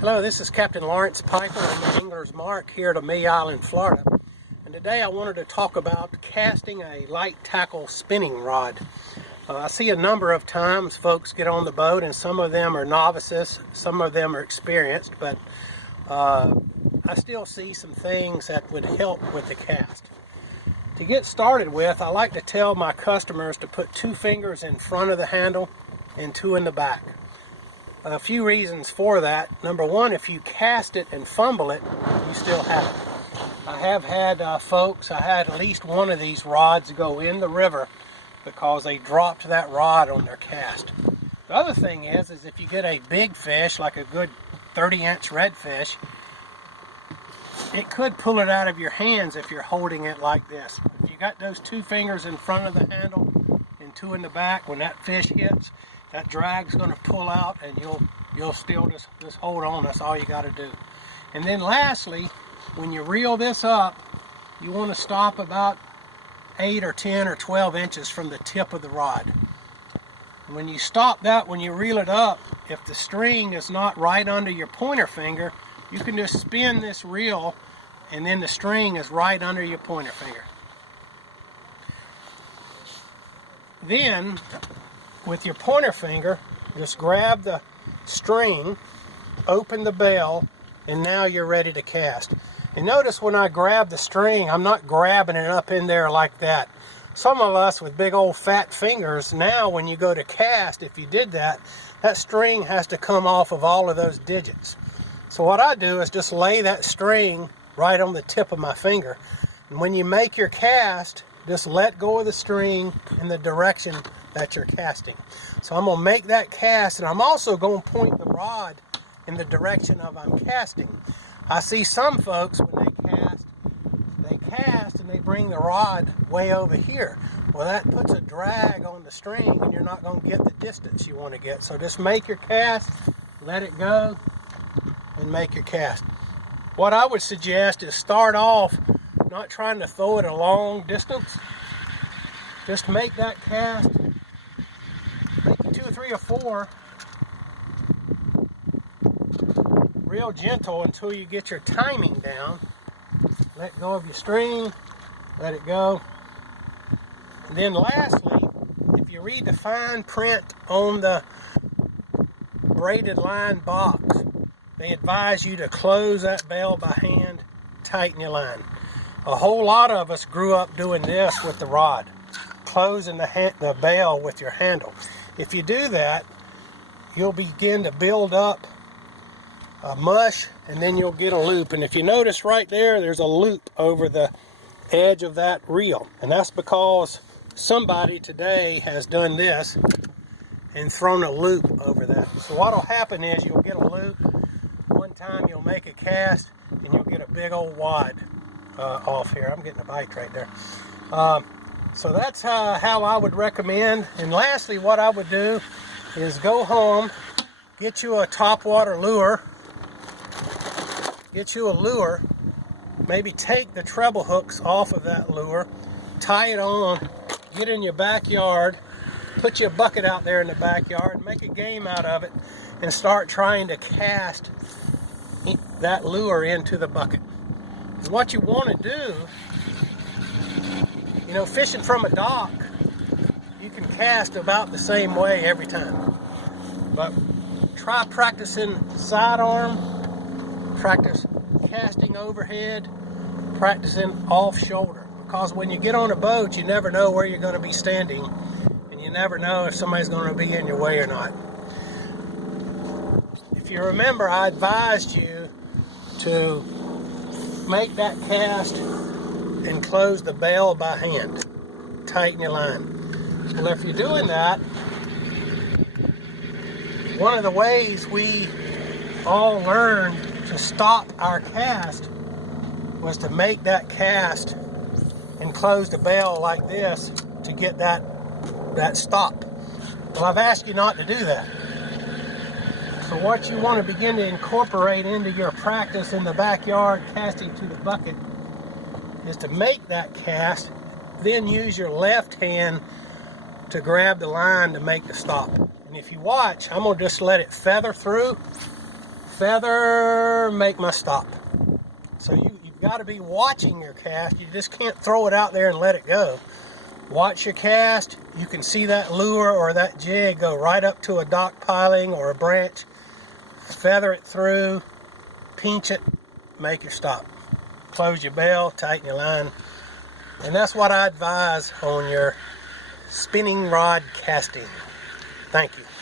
Hello, this is Captain Lawrence Piper on the Angler's Mark here at Amelia Island, Florida. And today I wanted to talk about casting a light tackle spinning rod. I see a number of times folks get on the boat, and some of them are novices, some of them are experienced, but I still see some things that would help with the cast. To get started with, I like to tell my customers to put 2 fingers in front of the handle and 2 in the back. A few reasons for that. Number one, if you cast it and fumble it, you still have it. I have had folks, I had at least one of these rods go in the river because they dropped that rod on their cast. The other thing is if you get a big fish, like a good 30-inch redfish, it could pull it out of your hands if you're holding it like this. If you got those 2 fingers in front of the handle and 2 in the back, when that fish hits, that drag's going to pull out, and you'll still just hold on. That's all you got to do. And then lastly, when you reel this up, you want to stop about 8 or 10 or 12 inches from the tip of the rod. When you stop that, when you reel it up, if the string is not right under your pointer finger, you can just spin this reel, and then the string is right under your pointer finger. Then, with your pointer finger, just grab the string, open the bell, and now you're ready to cast. And notice when I grab the string, I'm not grabbing it up in there like that. Some of us with big old fat fingers, now when you go to cast, if you did that, that string has to come off of all of those digits. So what I do is just lay that string right on the tip of my finger. And when you make your cast, just let go of the string in the direction that you're casting. So I'm going to make that cast, and I'm also going to point the rod in the direction of I'm casting. I see some folks when they cast and they bring the rod way over here. Well, that puts a drag on the string, and you're not going to get the distance you want to get. So just make your cast, let it go, and make your cast. What I would suggest is start off not trying to throw it a long distance. Just make that cast, maybe 2 or 3 or 4, real gentle until you get your timing down. Let go of your string, let it go. And then lastly, if you read the fine print on the braided line box, they advise you to close that bell by hand, tighten your line. A whole lot of us grew up doing this with the rod, closing the bell with your handle. If you do that, you'll begin to build up a mush, and then you'll get a loop. And if you notice right there, there's a loop over the edge of that reel. And that's because somebody today has done this and thrown a loop over that. So what'll happen is you'll get a loop. One time you'll make a cast, and you'll get a big old wad off here. I'm getting a bite right there. So that's how I would recommend. And lastly, what I would do is go home, get you a topwater lure, maybe take the treble hooks off of that lure, tie it on, get in your backyard, put you a bucket out there in the backyard, make a game out of it, and start trying to cast that lure into the bucket. And what you want to do, you know, fishing from a dock, you can cast about the same way every time. But try practicing sidearm, practice casting overhead, practicing off shoulder. Because when you get on a boat, you never know where you're going to be standing, and you never know if somebody's going to be in your way or not. If you remember, I advised you to make that cast and close the bell by hand. Tighten your line. Well, if you're doing that, one of the ways we all learned to stop our cast was to make that cast and close the bell like this to get that stop. Well, I've asked you not to do that. So what you want to begin to incorporate into your practice in the backyard casting to the bucket is to make that cast, then use your left hand to grab the line to make the stop. And if you watch, I'm going to just let it feather through, feather, make my stop. So you've got to be watching your cast. You just can't throw it out there and let it go. Watch your cast. You can see that lure or that jig go right up to a dock piling or a branch. Feather it through, pinch it, make your stop. Close your bell, tighten your line. And that's what I advise on your spinning rod casting. Thank you.